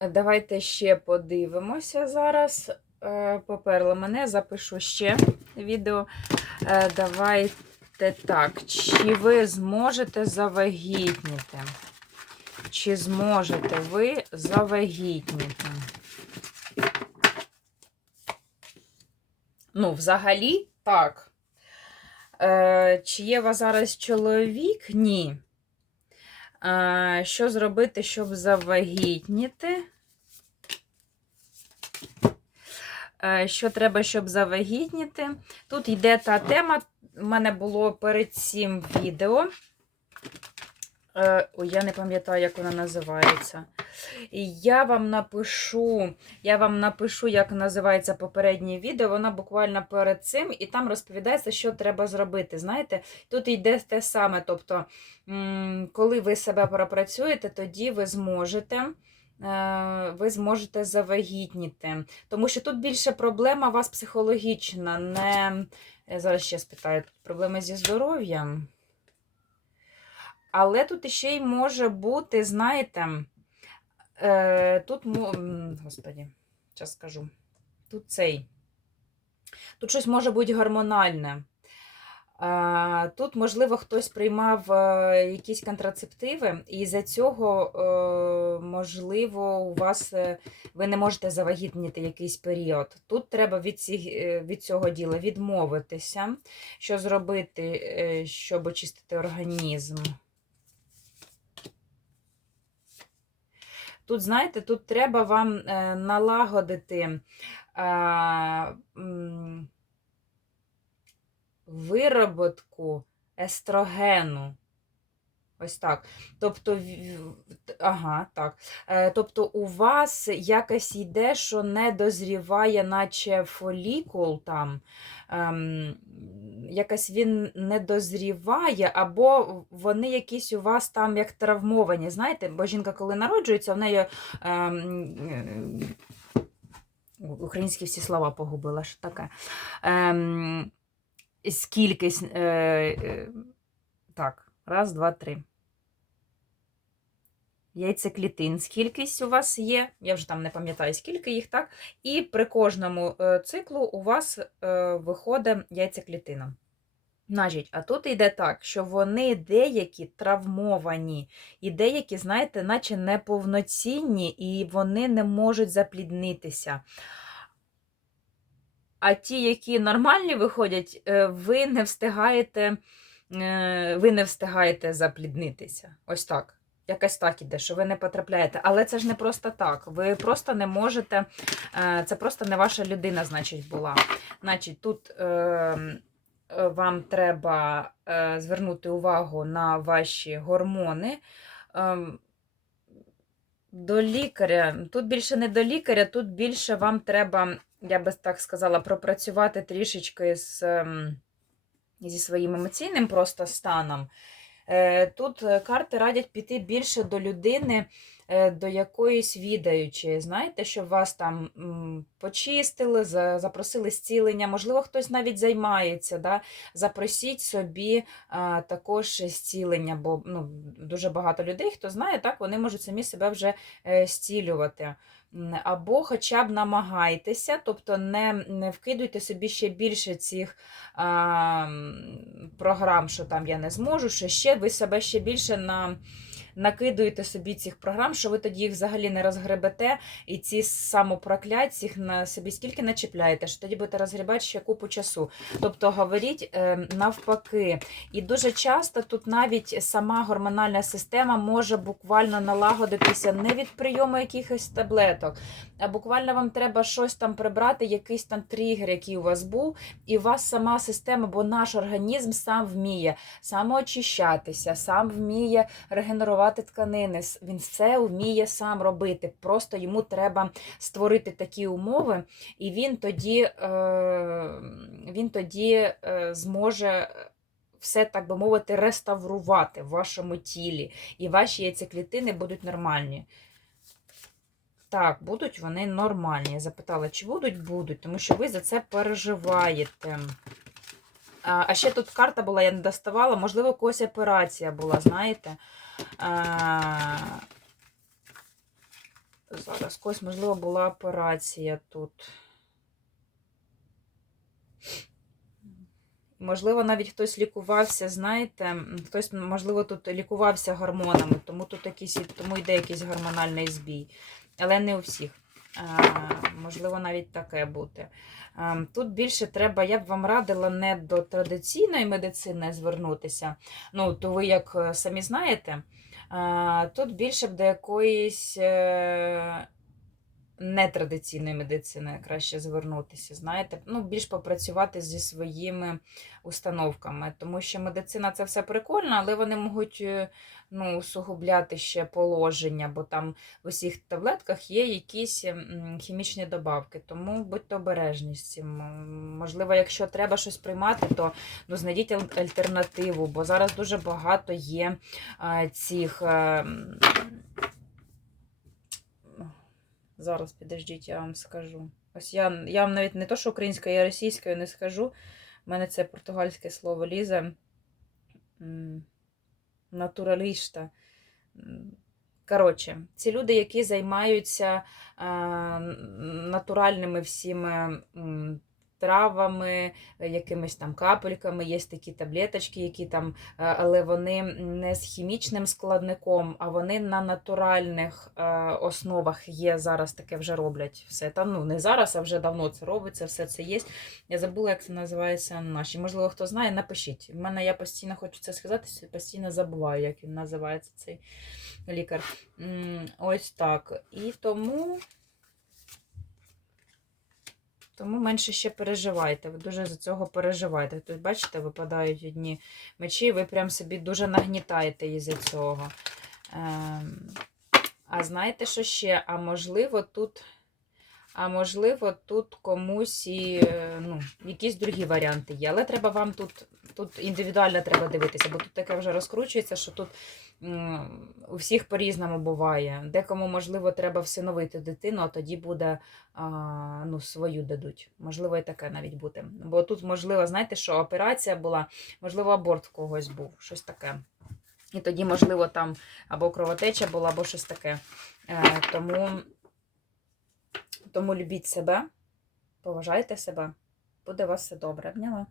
Давайте ще подивимося зараз. Е, Поперла мене, запишу ще відео. Е, Давайте так. Чи ви зможете завагітніти? Чи зможете ви завагітніти? Ну, взагалі, так. Е, Чи є у вас зараз чоловік? Ні. Що зробити, щоб завагітніти? Що треба, щоб завагітніти? Тут йде та тема. У мене було перед цим відео. Е, Ой, я не пам'ятаю, як вона називається. Я вам напишу, я вам напишу, як називається попереднє відео. Вона буквально перед цим, і там розповідається, що треба зробити. Знаєте, тут йде те саме. Тобто, коли ви себе пропрацюєте, тоді ви зможете. е, Ви зможете завагітніти. Тому що тут більше проблема у вас психологічна. Не... Я зараз ще спитаю, проблеми зі здоров'ям. Але тут ще й може бути, знаєте, е, тут, господі, зараз скажу, тут цей, тут щось може бути гормональне. Е, Тут, можливо, хтось приймав е, якісь контрацептиви, і за цього, е, можливо, у вас ви не можете завагітніти якийсь період. Тут треба від, від цього діла відмовитися. Що зробити, щоб очистити організм? Тут, знаєте, тут треба вам е, налагодити е, вироботку естрогену. Ось так. Тобто, ага, так. Е, Тобто, у вас якось йде, що не дозріває, наче фолікул там. Ем, якось він не дозріває, або вони якісь у вас там як травмовані. Знаєте, бо жінка, коли народжується, в неї ем, українські всі слова погубила, що таке. Ем, скільки, е, е, так, раз, два, три. Яйцеклітин, скількись у вас є, я вже там не пам'ятаю, скільки їх, так? І при кожному е, циклу у вас е, виходить яйцеклітина. Значить, а тут йде так, що вони деякі травмовані, і деякі, знаєте, наче неповноцінні, і вони не можуть запліднитися. А ті, які нормальні виходять, е, ви не встигаєте, ви не встигаєте запліднитися. Ось так. Якось так іде, що ви не потрапляєте. Але це ж не просто так. Ви просто не можете, е, це просто не ваша людина, значить, була. Значить, тут е, вам треба е, звернути увагу на ваші гормони. Ем, До лікаря. Тут більше не до лікаря, тут більше вам треба, я би так сказала, пропрацювати трішечки з, ем, зі своїм емоційним просто станом. Е, Тут е, карти радять піти більше до людини, е, до якоїсь відаючої. Знаєте, щоб вас там почистили, за- запросили зцілення, можливо, хтось навіть займається. Да? Запросіть собі також зцілення, бо ну, дуже багато людей, хто знає, так, вони можуть самі себе вже зцілювати. Або хоча б намагайтеся, тобто не, не вкидуйте собі ще більше цих а, програм, що там я не зможу, що ще ви себе ще більше на, накидуєте собі цих програм, що ви тоді їх взагалі не розгребете, і ці самопроклять цих на собі стільки начіпляєте, що тоді будете розгрібати ще купу часу. Тобто говоріть е, навпаки. І дуже часто тут навіть сама гормональна система може буквально налагодитися не від прийому якихось таблеток, а буквально вам треба щось там прибрати, якийсь там тригер, який у вас був, і у вас сама система, бо наш організм сам вміє самоочищатися, сам вміє регенерувати тканини. Він все вміє сам робити. Просто йому треба створити такі умови, і він тоді, е, він тоді е, зможе. Все, так би мовити, реставрувати в вашому тілі, і ваші яйцеклітини будуть нормальні. Так, будуть вони нормальні. Я запитала, чи будуть? Будуть, тому що ви за це переживаєте. А ще тут карта була, я не доставала, можливо, когось операція була, знаєте. Зараз когось, можливо, була операція тут. Можливо, навіть хтось лікувався, знаєте, хтось, можливо, тут лікувався гормонами, тому тут якийсь, тому йде якийсь гормональний збій. Але не у всіх. Можливо, навіть таке бути. Тут більше треба, я б вам радила не до традиційної медицини звернутися. Ну, то ви, як е, самі знаєте, тут більше б до якоїсь. Е, нетрадиційної медицини краще звернутися, знаєте, ну, більш попрацювати зі своїми установками. Тому що медицина це все прикольно, але вони можуть е, ну, усугубляти ще положення, бо там в усіх таблетках є якісь хімічні добавки. Тому будьте обережні з цим. Можливо, якщо треба щось приймати, то ну, знайдіть альтернативу, бо зараз дуже багато є е, цих. Е, Зараз підождіть, я вам скажу. Ось я, я вам навіть не то, що українською, я російською не скажу. У мене це португальське слово лізе. Натураліста. Коротше, ці люди, які займаються е, натуральними всіми м, травами, е, якимись там капельками, є такі таблеточки, які там, е, але вони не з хімічним складником, а вони на натуральних е, основах є. Зараз таке вже роблять все. Та ну не зараз, а вже давно це робиться, все це є. Я забула, як це називається наші. Можливо, хто знає, напишіть. В мене я постійно хочу це сказати, постійно забуваю, як він називається цей лікар. Ось так. І тому. Тому менше ще переживайте. Ви дуже за цього переживаєте. Тут, бачите, випадають одні мечі, ви прям собі дуже нагнітаєте із-за цього. Ем, а знаєте, що ще? А можливо, тут. А можливо, тут комусь і е, ну, якісь другі варіанти є. Але треба вам тут, тут індивідуально треба дивитися, бо тут таке вже розкручується, що тут у всіх по-різному буває. Декому, можливо, треба всиновити дитину, а тоді буде ну, свою дадуть. Можливо, і таке навіть бути. Бо тут, можливо, знаєте, що операція була, можливо, аборт в когось був, щось таке. І тоді, можливо, там або кровотеча була, або щось таке. Е, тому, тому любіть себе, поважайте себе, буде у вас все добре. Обняла.